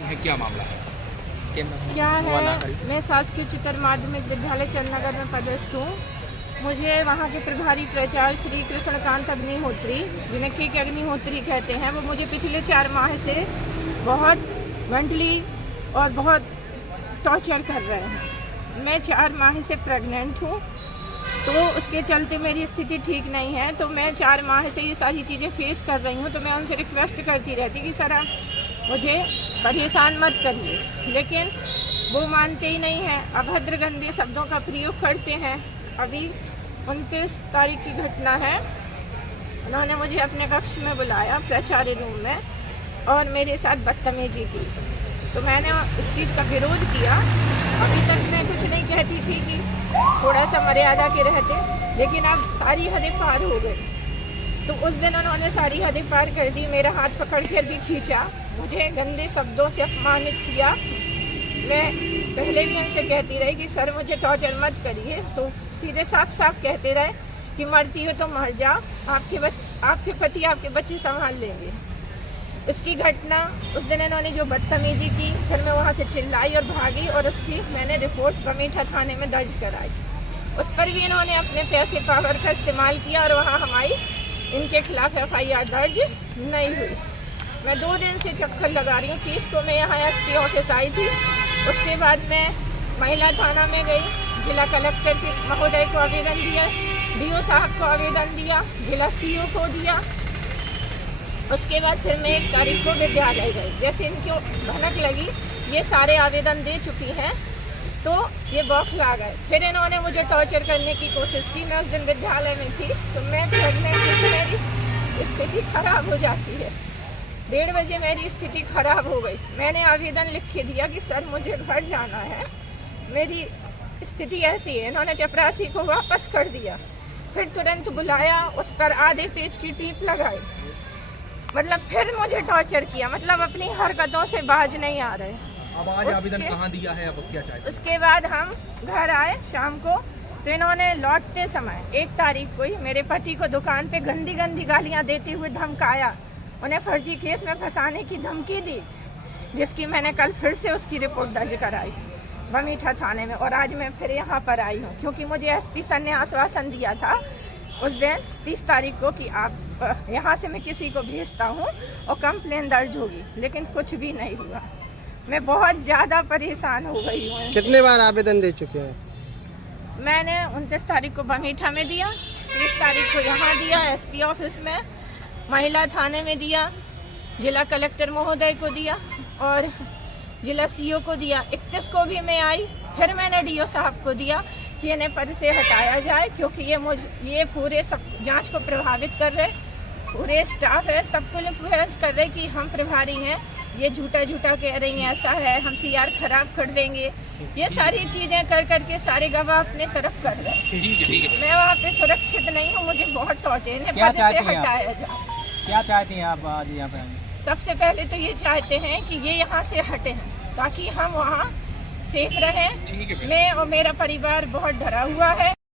है, क्या मामला है? क्या है, मैं शासकीय उच्चतर माध्यमिक विद्यालय चंदननगर में पदस्थ हूँ। मुझे वहाँ के प्रभारी प्राचार्य श्री कृष्णकांत अग्निहोत्री, जिन्हें के अग्निहोत्री कहते हैं, वो मुझे पिछले 4 माह से बहुत मेंटली और बहुत टॉर्चर कर रहे हैं। मैं 4 माह से प्रेग्नेंट हूँ, तो उसके चलते मेरी स्थिति ठीक नहीं है। तो मैं 4 माह से ये सारी चीज़ें फेस कर रही हूँ। तो मैं उनसे रिक्वेस्ट करती रहती कि सर आप मुझे परेशान मत करिए, लेकिन वो मानते ही नहीं हैं। अभद्र गंदे शब्दों का प्रयोग करते हैं। अभी 29 तारीख की घटना है, उन्होंने मुझे अपने कक्ष में बुलाया प्राचार्य रूम में और मेरे साथ बदतमीजी की। तो मैंने इस चीज़ का विरोध किया। अभी तक मैं कुछ नहीं कहती थी कि थोड़ा सा मर्यादा के रहते, लेकिन अब सारी हदें पार हो गई। तो उस दिन उन्होंने सारी हदें पार कर दी। मेरा हाथ पकड़ कर भी खींचा, मुझे गंदे शब्दों से अपमानित किया। मैं पहले भी उनसे कहती रही कि सर मुझे टॉर्चर मत करिए, तो सीधे साफ साफ कहते रहे कि मरती हो तो मर जाओ, आपके पति आपके बच्चे संभाल लेंगे। इसकी घटना उस दिन इन्होंने जो बदतमीजी की, फिर मैं वहाँ से चिल्लाई और भागी और उसकी मैंने रिपोर्ट बमीठा थाने में दर्ज कराई। उस पर भी इन्होंने अपने पैसे पावर का इस्तेमाल किया और वहाँ हमारी इनके खिलाफ FIR दर्ज नहीं हुई। मैं 2 दिन से चक्कर लगा रही हूँ। 30 को मैं यहाँ SP ऑफिस आई थी, उसके बाद मैं महिला थाना में गई, जिला कलेक्टर के महोदय को आवेदन दिया, DO साहब को आवेदन दिया, जिला CO को दिया। उसके बाद फिर मैं 1 तारीख को विद्यालय गई। जैसे इनको भनक लगी ये सारे आवेदन दे चुकी हैं, तो ये बौखला गए। फिर इन्होंने मुझे टॉर्चर करने की कोशिश की। मैं उस दिन विद्यालय में थी, तो मैं प्रेग्नेंट थी, मेरी स्थिति खराब हो जाती है। 1:30 बजे मेरी स्थिति खराब हो गई। मैंने आवेदन लिख के दिया कि सर मुझे घर जाना है, मेरी स्थिति ऐसी है। इन्होंने चपरासी को वापस कर दिया, फिर तुरंत बुलाया, उस पर आधे पेज की टीप लगाई, मतलब फिर मुझे टॉर्चर किया। मतलब अपनी हरकतों से बाज नहीं आ रहे। अब आज आवेदन कहाँ दिया है, अब क्या चाहिए? उसके बाद हम घर आए शाम को, तो इन्होंने लौटते समय 1 तारीख को ही मेरे पति को दुकान पे गंदी गंदी गालियां देते हुए धमकाया। उन्हें फर्जी केस में फंसाने की धमकी दी, जिसकी मैंने कल फिर से उसकी रिपोर्ट दर्ज कराई बमीठा थाने में। और आज मैं फिर यहाँ पर आई हूँ, क्योंकि मुझे SP सर ने आश्वासन दिया था उस दिन 30 तारीख को कि आप यहाँ से मैं किसी को भेजता हूँ और कंप्लेन दर्ज होगी, लेकिन कुछ भी नहीं हुआ। मैं बहुत ज़्यादा परेशान हो गई हूँ। कितने बार आवेदन दे चुके हैं? मैंने 29 तारीख को बमीठा में दिया, 30 तारीख को यहाँ दिया SP ऑफिस में, महिला थाने में दिया, जिला कलेक्टर महोदय को दिया और जिला CO को दिया। 31 को भी मैं आई, फिर मैंने DO साहब को दिया कि इन्हें पद से हटाया जाए, क्योंकि ये पूरे सब जांच को प्रभावित कर रहे, पूरे स्टाफ है सबको इन्फ्लुएंस कर रहे कि हम प्रभारी हैं, ये झूठा कह रही हैं, ऐसा है, हम CR खराब कर देंगे। ये सारी चीजें कर करके सारे गवाह अपने तरफ कर रहे हैं। मैं वहाँ पे सुरक्षित नहीं हूँ, मुझे बहुत टॉर्चर, इन्हें पद से हटाया जाए। क्या चाहती हैं आप आज यहाँ पे? सबसे पहले तो ये चाहते हैं कि ये यहाँ से हटे हैं, ताकि हम वहाँ सेफ रहें। मैं और मेरा परिवार बहुत डरा हुआ है।